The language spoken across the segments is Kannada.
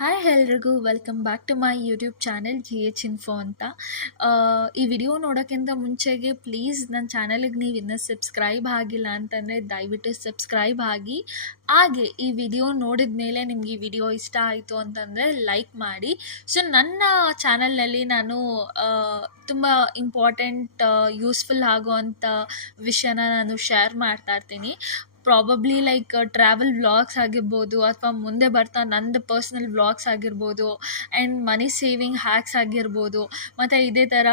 ಹಾಯ್ ಎಲ್ರಿಗೂ welcome back to my YouTube channel G H info ಅಂತ. ಈ ವಿಡಿಯೋ ನೋಡೋಕ್ಕಿಂತ ಮುಂಚೆಗೆ ಪ್ಲೀಸ್ ನನ್ನ ಚಾನಲಿಗೆ ನೀವು ಇನ್ನೂ ಸಬ್ಸ್ಕ್ರೈಬ್ ಆಗಿಲ್ಲ ಅಂತಂದರೆ ದಯವಿಟ್ಟು ಸಬ್ಸ್ಕ್ರೈಬ್ ಆಗಿ. ಹಾಗೆ ಈ ವಿಡಿಯೋ ನೋಡಿದ ಮೇಲೆ ನಿಮ್ಗೆ ಈ ವಿಡಿಯೋ ಇಷ್ಟ ಆಯಿತು ಅಂತಂದರೆ ಲೈಕ್ ಮಾಡಿ. ಸೊ ನನ್ನ ಚಾನಲ್ನಲ್ಲಿ ನಾನು ತುಂಬ ಇಂಪಾರ್ಟೆಂಟ್ ಯೂಸ್ಫುಲ್ ಆಗೋವಂಥ ವಿಷಯನ ನಾನು ಶೇರ್ ಮಾಡ್ತಾ ಇರ್ತೀನಿ. ಪ್ರಾಬಬ್ಲಿ ಲೈಕ್ ಟ್ರಾವೆಲ್ ವ್ಲಾಗ್ಸ್ ಆಗಿರ್ಬೋದು, ಅಥವಾ ಮುಂದೆ ಬರ್ತಾ ನಂದು ಪರ್ಸ್ನಲ್ ವ್ಲಾಗ್ಸ್ ಆಗಿರ್ಬೋದು, ಆ್ಯಂಡ್ ಮನಿ ಸೇವಿಂಗ್ ಹ್ಯಾಕ್ಸ್ ಆಗಿರ್ಬೋದು, ಮತ್ತು ಇದೇ ಥರ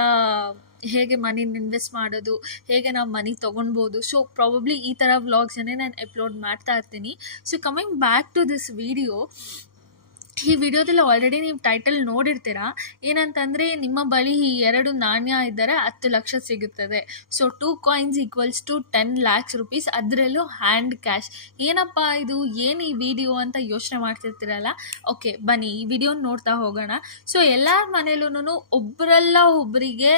ಹೇಗೆ ಮನಿನ ಇನ್ವೆಸ್ಟ್ ಮಾಡೋದು, ಹೇಗೆ ನಾವು ಮನಿ ತೊಗೊಳ್ಬೋದು. ಸೊ ಪ್ರಾಬಬ್ಲಿ ಈ ಥರ ವ್ಲಾಗ್ಸನ್ನೇ ನಾನು ಅಪ್ಲೋಡ್ ಮಾಡ್ತಾ ಇರ್ತೀನಿ. So coming back to this video, ಈ ವಿಡಿಯೋದಲ್ಲಿ ಆಲ್ರೆಡಿ ನೀವು ಟೈಟಲ್ ನೋಡಿರ್ತೀರಾ. ಏನಂತಂದರೆ, ನಿಮ್ಮ ಬಳಿ ಈ 2 ನಾಣ್ಯ ಇದ್ದರೆ 10 ಲಕ್ಷ ಸಿಗುತ್ತದೆ. So 2 coins equals to 10 lakhs rupees, ಅದರಲ್ಲೂ ಹ್ಯಾಂಡ್ ಕ್ಯಾಶ್. ಏನಪ್ಪ ಇದು, ಏನು ಈ ವಿಡಿಯೋ ಅಂತ ಯೋಚನೆ ಮಾಡ್ತಿರ್ತೀರಲ್ಲ. ಓಕೆ, ಬನ್ನಿ ಈ ವಿಡಿಯೋ ನೋಡ್ತಾ ಹೋಗೋಣ. ಸೊ ಎಲ್ಲರ ಮನೇಲೂ ಒಬ್ಬರಲ್ಲ ಒಬ್ಬರಿಗೆ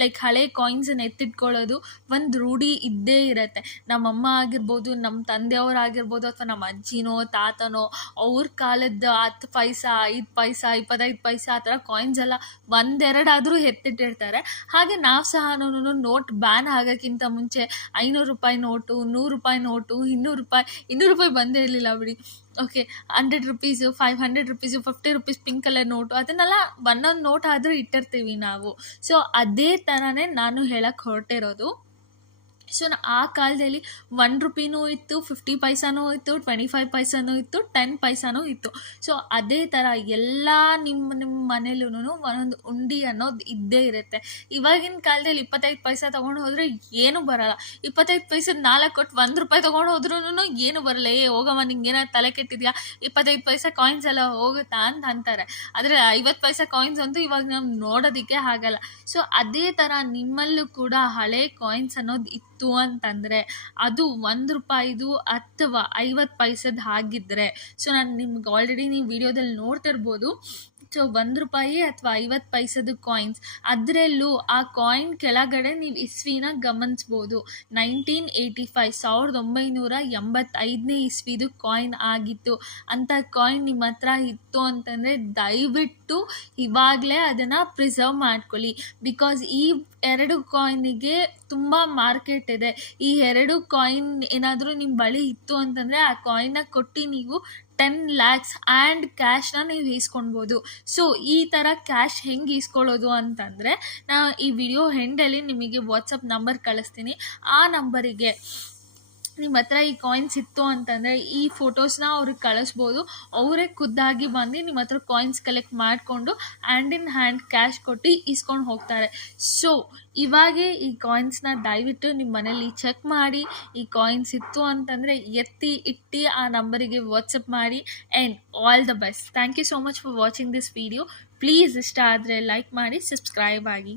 ಲೈಕ್ ಹಳೆ ಕಾಯಿನ್ಸನ್ನು ಎತ್ತಿಟ್ಕೊಳ್ಳೋದು ಒಂದು ರೂಢಿ ಇದ್ದೇ ಇರುತ್ತೆ. ನಮ್ಮಮ್ಮ ಆಗಿರ್ಬೋದು, ನಮ್ಮ ತಂದೆಯವರಾಗಿರ್ಬೋದು, ಅಥವಾ ನಮ್ಮ ಅಜ್ಜಿನೋ ತಾತನೋ ಅವ್ರ ಕಾಲದ 10 ಪೈಸಾ, 5 ಪೈಸಾ, 25 ಪೈಸಾ ಆ ಥರ ಕಾಯಿನ್ಸ್ ಎಲ್ಲ ಒಂದೆರಡಾದರೂ ಎತ್ತಿಟ್ಟಿರ್ತಾರೆ. ಹಾಗೆ ನಾವು ಸಹ ನೋಟ್ ಬ್ಯಾನ್ ಆಗೋಕ್ಕಿಂತ ಮುಂಚೆ 500 ರೂಪಾಯಿ ನೋಟು, 100 ರೂಪಾಯಿ ನೋಟು, 200 ರೂಪಾಯಿ ಬಂದೇ ಇರಲಿಲ್ಲ ಬಿಡಿ. Okay, 100 rupees, 500 rupees, 50 rupees pink colour note, ಅದನ್ನೆಲ್ಲ ಒಂದೊಂದು ನೋಟ್ ಆದರೂ ಇಟ್ಟಿರ್ತೀವಿ ನಾವು. ಸೊ ಅದೇ ಥರನೇ ನಾನು ಹೇಳಕ್ಕೆ ಹೊರಟಿರೋದು. ಸೊ ಆ ಕಾಲದಲ್ಲಿ 1 ರೂಪಾಯಿನೂ ಇತ್ತು, 50 ಪೈಸಾನೂ ಇತ್ತು, 25 ಪೈಸಾನೂ ಇತ್ತು, 10 ಪೈಸಾನೂ ಇತ್ತು. ಸೊ ಅದೇ ಥರ ಎಲ್ಲ ನಿಮ್ಮ ಮನೇಲೂ ಒಂದೊಂದು ಉಂಡಿ ಅನ್ನೋದು ಇದ್ದೇ ಇರುತ್ತೆ. ಇವಾಗಿನ ಕಾಲದಲ್ಲಿ 25 ಪೈಸಾ ತೊಗೊಂಡು ಹೋದರೆ ಏನೂ ಬರೋಲ್ಲ. 25 ಪೈಸದ 4 ಕೊಟ್ಟು 1 ರೂಪಾಯಿ ತೊಗೊಂಡು ಹೋದ್ರೂ ಏನೂ ಬರಲ್ಲ. ಹೋಗಮ್ಮ, ನಿಂಗೆ ಏನಾದ್ರು ತಲೆ ಕೆಟ್ಟಿದೆಯಾ, 25 ಪೈಸಾ ಕಾಯಿನ್ಸ್ ಎಲ್ಲ ಹೋಗುತ್ತಾ ಅಂತ ಅಂತಾರೆ. ಆದರೆ 50 ಪೈಸಾ ಕಾಯಿನ್ಸ್ ಅಂತೂ ಇವಾಗ ನಾವು ನೋಡೋದಕ್ಕೆ ಆಗಲ್ಲ. ಸೊ ಅದೇ ಥರ ನಿಮ್ಮಲ್ಲೂ ಕೂಡ ಹಳೆ ಕಾಯಿನ್ಸ್ ಅನ್ನೋದು ಇತ್ತು ಅಂತಂದರೆ, ಅದು 1 ರೂಪಾಯಿದು ಅಥವಾ 50 ಪೈಸದ ಆಗಿದ್ದರೆ, ಸೊ ನಾನು ನಿಮ್ಗೆ ಆಲ್ರೆಡಿ ನೀವು ವಿಡಿಯೋದಲ್ಲಿ ನೋಡ್ತಿರ್ಬೋದು. ಸೊ 1 ರೂಪಾಯಿ ಅಥವಾ 50 ಪೈಸದ ಕಾಯಿನ್ಸ್, ಅದರಲ್ಲೂ ಆ ಕಾಯಿನ್ ಕೆಳಗಡೆ ನೀವು ಇಸ್ವಿನ ಗಮನಿಸ್ಬೋದು. 1985 1985ನೇ ಇಸ್ವಿದು ಕಾಯಿನ್ ಆಗಿತ್ತು. ಅಂಥ ಕಾಯಿನ್ ನಿಮ್ಮ ಹತ್ರ ಇತ್ತು ಅಂತಂದರೆ ದಯವಿಟ್ಟು ಇವಾಗಲೇ ಅದನ್ನು ಪ್ರಿಸರ್ವ್ ಮಾಡ್ಕೊಳ್ಳಿ. ಬಿಕಾಸ್ ಈ 2 ಕಾಯಿನಿಗೆ ತುಂಬ ಮಾರ್ಕೆಟ್ ಇದೆ. ಈ 2 ಕಾಯಿನ್ ಏನಾದರೂ ನಿಮ್ಮ ಬಳಿ ಇತ್ತು ಅಂತಂದರೆ ಆ ಕಾಯಿನ್ನ ಕೊಟ್ಟು ನೀವು 10 lakhs ಆ್ಯಂಡ್ ಕ್ಯಾಶ್ನ ನೀವು ಈಸ್ಕೊಳ್ಬೋದು. ಸೊ ಈ ಥರ ಕ್ಯಾಶ್ ಹೆಂಗೆ ಈಸ್ಕೊಳ್ಳೋದು ಅಂತಂದರೆ, ನಾನು ಈ ವಿಡಿಯೋ ಎಂಡಲ್ಲಿ ನಿಮಗೆ ವಾಟ್ಸಪ್ ನಂಬರ್ ಕಳಿಸ್ತೀನಿ. ಆ ನಂಬರಿಗೆ ನಿಮ್ಮ ಹತ್ರ ಈ ಕಾಯಿನ್ಸ್ ಇತ್ತು ಅಂತಂದರೆ ಈ ಫೋಟೋಸ್ನ ಅವ್ರಿಗೆ ಕಳಿಸ್ಬೋದು. ಅವರೇ ಖುದ್ದಾಗಿ ಬಂದು ನಿಮ್ಮ ಹತ್ರ ಕಾಯಿನ್ಸ್ ಕಲೆಕ್ಟ್ ಮಾಡಿಕೊಂಡು ಹ್ಯಾಂಡ್ ಇನ್ ಹ್ಯಾಂಡ್ ಕ್ಯಾಶ್ ಕೊಟ್ಟು ಇಸ್ಕೊಂಡು ಹೋಗ್ತಾರೆ. ಸೊ ಇವಾಗೇ ಈ ಕಾಯಿನ್ಸ್ನ ದಯವಿಟ್ಟು ನಿಮ್ಮ ಮನೇಲಿ ಚೆಕ್ ಮಾಡಿ. ಈ ಕಾಯಿನ್ಸ್ ಇತ್ತು ಅಂತಂದರೆ ಎತ್ತಿ ಇಟ್ಟು ಆ ನಂಬರಿಗೆ ವಾಟ್ಸಪ್ ಮಾಡಿ. And all the best. Thank you so much for watching this video. Please ಇಷ್ಟ ಆದರೆ ಲೈಕ್ ಮಾಡಿ, ಸಬ್ಸ್ಕ್ರೈಬ್ ಆಗಿ.